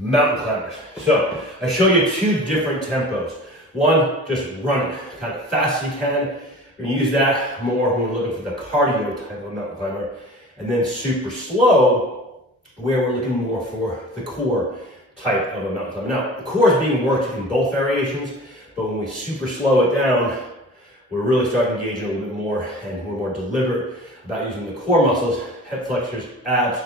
mountain climbers. So I show you two different tempos. One, just run it kind of fast as you can. We're gonna use that more when we're looking for the cardio type of mountain climber. And then super slow, where we're looking more for the core type of a mountain climber. Now, the core is being worked in both variations, but when we super slow it down, we're really starting to engage in a little bit more, and we're more deliberate about using the core muscles, hip flexors, abs,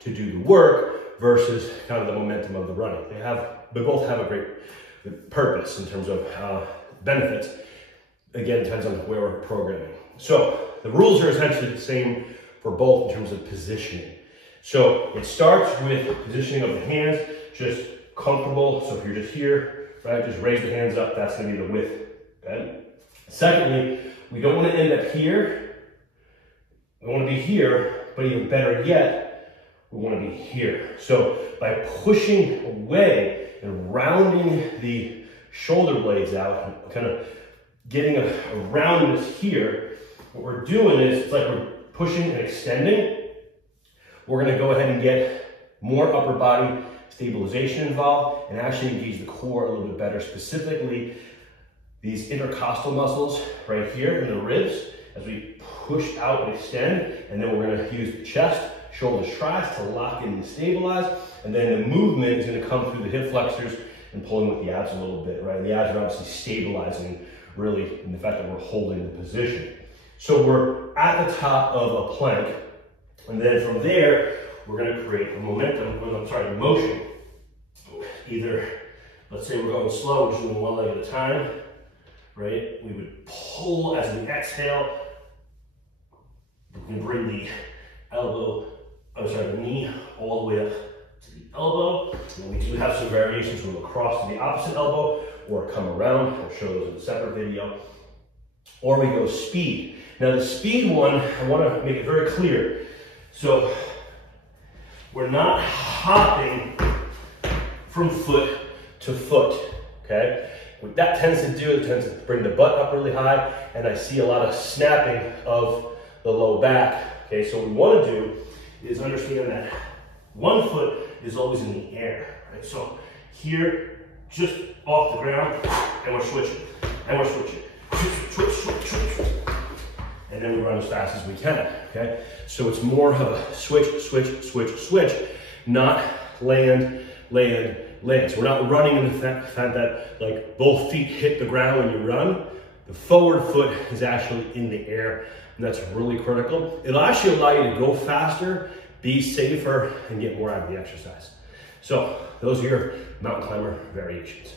to do the work versus kind of the momentum of the running. They both have a great purpose in terms of benefits. Again, it depends on where we're programming. So the rules are essentially the same for both in terms of positioning. So it starts with positioning of the hands, just comfortable. So if you're just here, right, just raise the hands up. That's gonna be the width, okay? Secondly, we don't want to end up here. We want to be here, but even better yet, we want to be here. So by pushing away and rounding the shoulder blades out, kind of getting a roundness here, what we're doing is, it's like we're pushing and extending. We're going to go ahead and get more upper body stabilization involved and actually engage the core a little bit better, specifically these intercostal muscles right here in the ribs as we push out and extend. And then we're going to use the chest, shoulders, tries to lock in and stabilize. And then the movement is going to come through the hip flexors and pulling with the abs a little bit, right? The abs are obviously stabilizing really in the fact that we're holding the position. So we're at the top of a plank. And then from there, we're going to create a motion. Either, let's say we're going slow, we're just doing one leg at a time. Right? We would pull as we exhale. We can bring the the knee all the way up to the elbow. And we do have some variations where we'll cross to the opposite elbow or come around. I'll show those in a separate video. Or we go speed. Now the speed one, I want to make it very clear. So we're not hopping from foot to foot, okay? What that tends to do, it tends to bring the butt up really high, and I see a lot of snapping of the low back. Okay, so what we want to do is understand that one foot is always in the air, right? So here, just off the ground, and we're switching, and we're switching. Switch. And then we run as fast as we can, okay? So it's more of a switch, not land. So we're not running in the fact that like both feet hit the ground when you run. The forward foot is actually in the air, and that's really critical. It'll actually allow you to go faster, be safer, and get more out of the exercise. So those are your mountain climber variations.